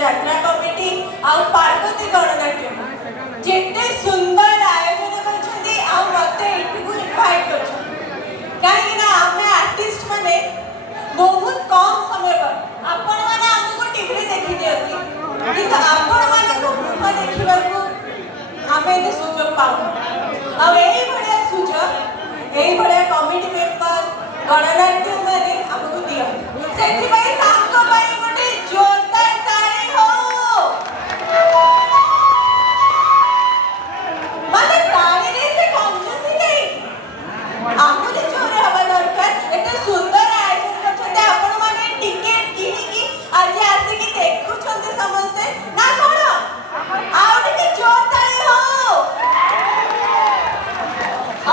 यात्रा कमिटी आउ पार्वती गणनाट्य जेते सुंदर आयोजन करछन्ती आ मते एठिकु इनवाइट करछन्ती काहे ना हमें आर्टिस्ट माने बहुत कम समय पर आपण माने हमको टीवी देखि दियती किंतु आपण माने को मुख देखिबा को हमें एते सुयोग पाउ आ एही बढिया सुयोग एही बढिया कमिटी मेंबर गणनाट्य माने हमको दियो सेठी भाई तांको भाई गोटे जोरदार ताली हो माने ताली रे से कंजूसी नहीं हमको जोरे हवा दरकार एते सुंदर आयोजन करछते आपण माने टिकट किनी की आज आसी की देखु छते समस्त ना कोन आउ टिके जोर ताली हो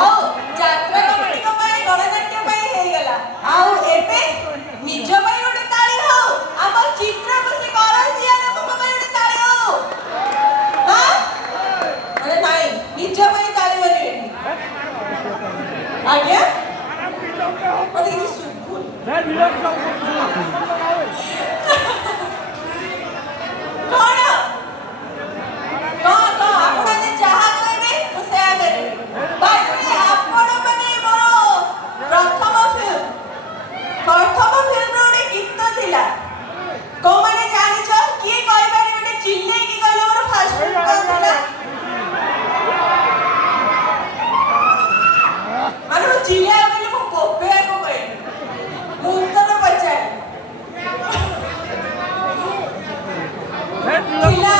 आओ यात्रा कमिटी को भाई गणनाट्य भाई हे गेला आउ एबे निज भाई ओटे ताली हो हम चित्र बसी करन दिया लोक भाई ओटे ताली हो हां अरे नहीं निज भाई ताली मारिबेनी आज्ञा अरे ये सुकुल मैं वीडियो कौन कौन आपण जे चाहा कहबे तो से आ करे भाई आपण माने मोर प्रथम फिल्म रे गीत थिला को माने जानि छ की कहि बारी ओटे चिल्ले की कहले मोर फास्ट फिल्म कोन थिला माने वो चिल्ले बोले मो बोबे को कहली मु उत्तर पचार थिला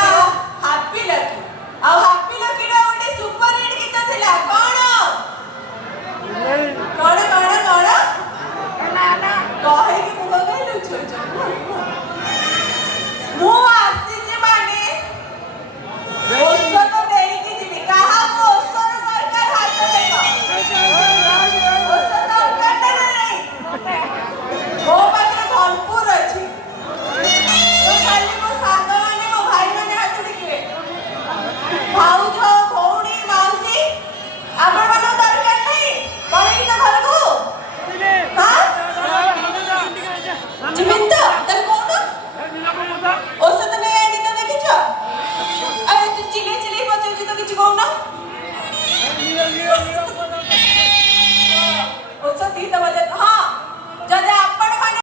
हैप्पी लकी आ हैप्पी लकी रे ओटे सुपर हिट गीत थिला कोन कोन कोन कोन कहे कि मुगा कहलु छ मु आसी जे माने ओसो तो देई कि जिबी कहा को ओसो सरकार हाथ देखो ओसो तो उठाते नहीं मो पाखे भरपूर अछि तो खाली मो साग माने मो भाई माने हाथ देखिबे भाउज भौणी माउसी आपण मानो दरकार नहीं पळेई ना घर को हां जिमिंत तन कोन ओसो तो नहीं आनी तो देखि छ अरे तू चिले चिले पचौ जी तो किछ कहू ना ओसो दी त